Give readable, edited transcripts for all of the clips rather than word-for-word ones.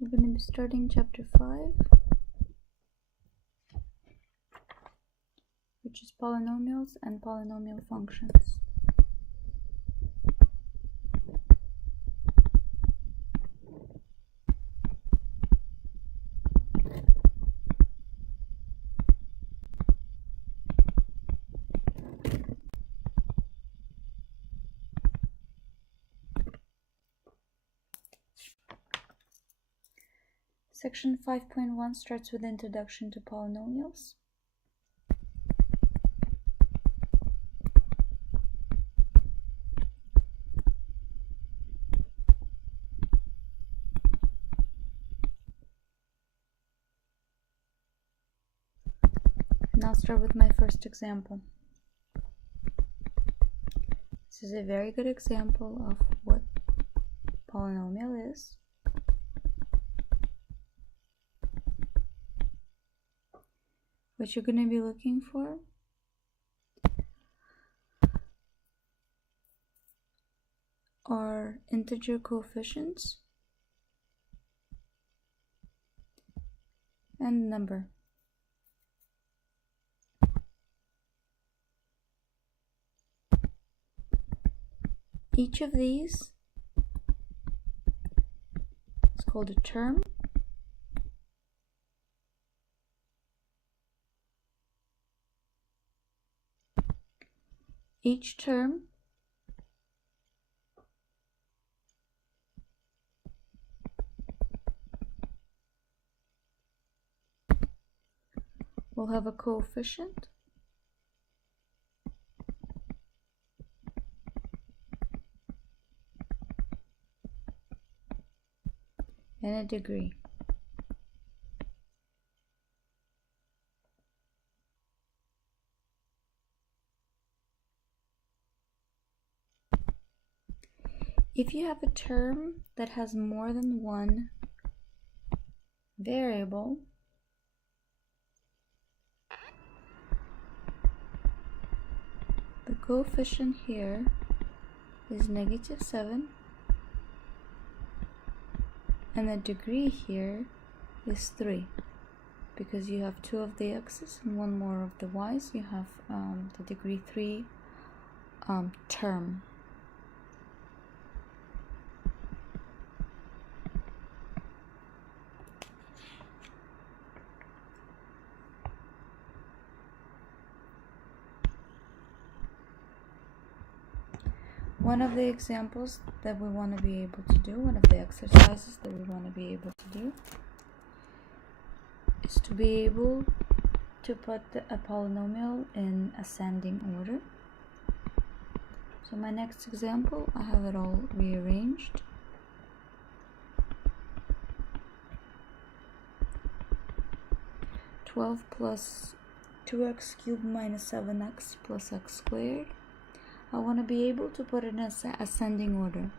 We're going to be starting chapter 5, which is polynomials and polynomial functions. Section 5.1 starts with Introduction to Polynomials. And I'll start with my first example. This is a very good example of what polynomial is. What you're going to be looking for are integer coefficients and number. Each of these is called a term. Each term will have a coefficient and a degree. If you have a term that has more than one variable, the coefficient here is -7 and the degree here is 3. Because you have 2 of the x's and 1 more of the y's, you have the degree 3 term. One of the examples that we want to be able to do, one of the exercises that we want to be able to do, is to be able to put a polynomial in ascending order. So my next example, I have it all rearranged. (12 plus 2x cubed minus 7x plus x squared). I want to be able to put it in ascending order.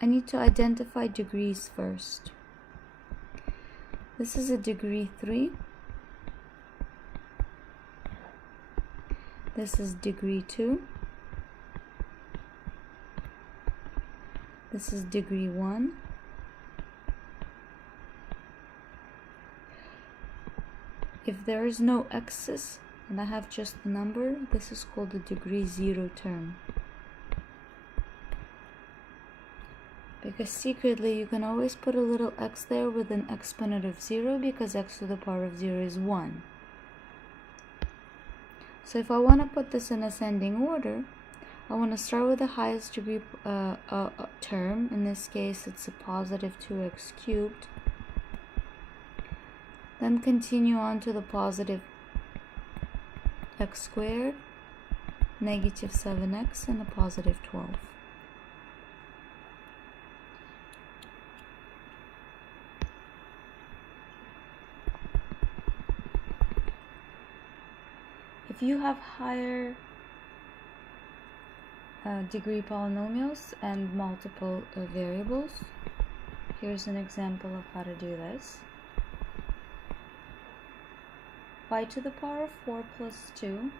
I need to identify degrees first. This is a degree 3. This is degree 2. This is degree 1. If there is no x's and I have just the number, this is called the degree 0 term. Because secretly you can always put a little x there with an exponent of 0 because x to the power of 0 is 1. So if I want to put this in ascending order, I want to start with the highest degree term. In this case, it's a positive 2x cubed. Then continue on to the positive x squared, negative 7x, and a positive 12. If you have higher degree polynomials and multiple variables, here's an example of how to do this. y to the power of 4 plus 2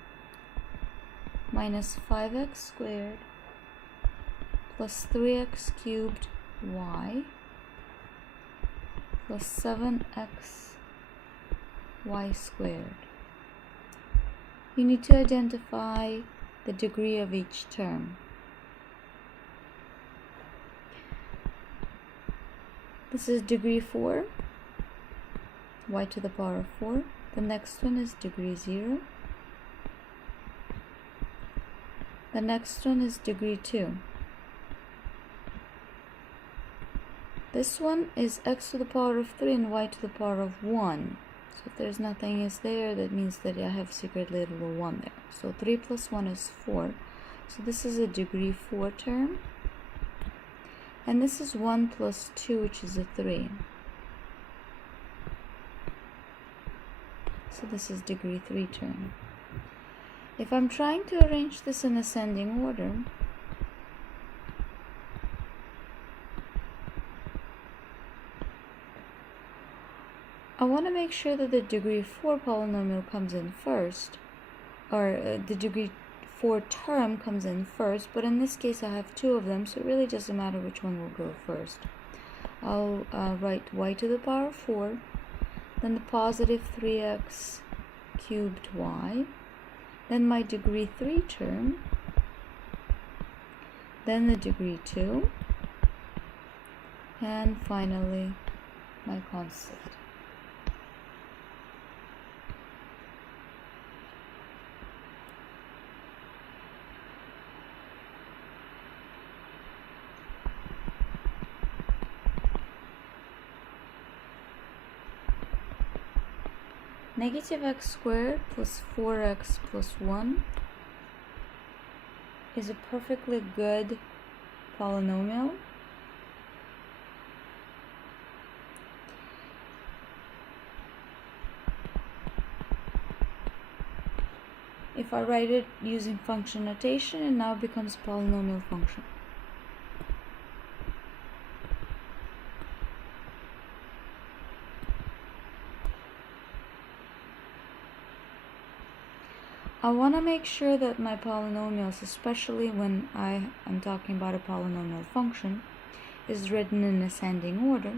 minus 5x squared plus 3x cubed y plus 7x y squared. You need to identify the degree of each term. This is degree 4, y to the power of 4. The next one is degree 0. The next one is degree 2. This one is x to the power of 3 and y to the power of 1. So if there's nothing is there, that means that I have secret little 1 there. So 3 plus 1 is 4. So this is a degree 4 term. And this is 1 plus 2, which is a 3. So this is degree 3 term. If I'm trying to arrange this in ascending order, I want to make sure that the degree 4 polynomial comes in first, or the degree 4 term comes in first, but in this case I have 2 of them, so it really doesn't matter which one will go first. I'll write y to the power of 4, then the positive 3x cubed y, then my degree 3 term, then the degree 2, and finally my constant. Negative x squared plus 4x plus 1 is a perfectly good polynomial. If I write it using function notation, it now becomes a polynomial function. I want to make sure that my polynomials, especially when I am talking about a polynomial function, is written in ascending order.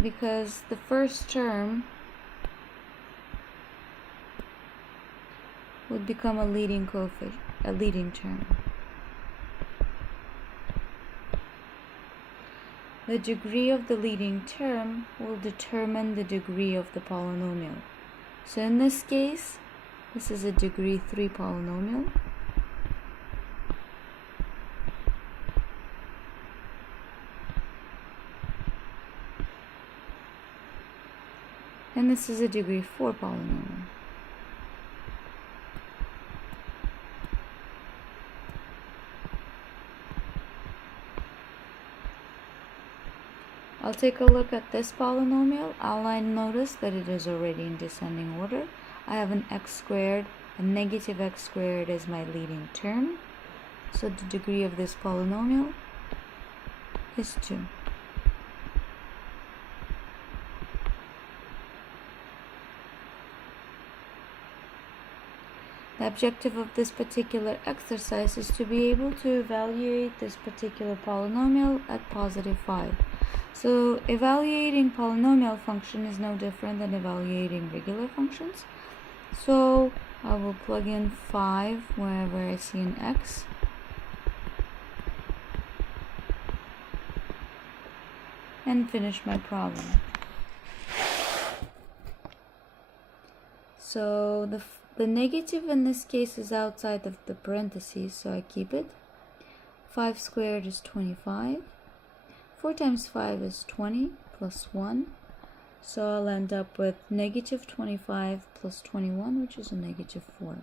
Because the first term would become a leading coefficient, a leading term. The degree of the leading term will determine the degree of the polynomial. So in this case, this is a degree 3 polynomial. And this is a degree 4 polynomial. I'll take a look at this polynomial. I'll notice that it is already in descending order. I have an x squared, a negative x squared is my leading term. So the degree of this polynomial is 2. The objective of this particular exercise is to be able to evaluate this particular polynomial at positive 5. So evaluating polynomial function is no different than evaluating regular functions. So I will plug in 5 wherever I see an x. And finish my problem. So the negative in this case is outside of the parentheses, so I keep it. 5 squared is 25. 4 times 5 is 20 plus 1. So I'll end up with negative 25 plus 21, which is a negative 4.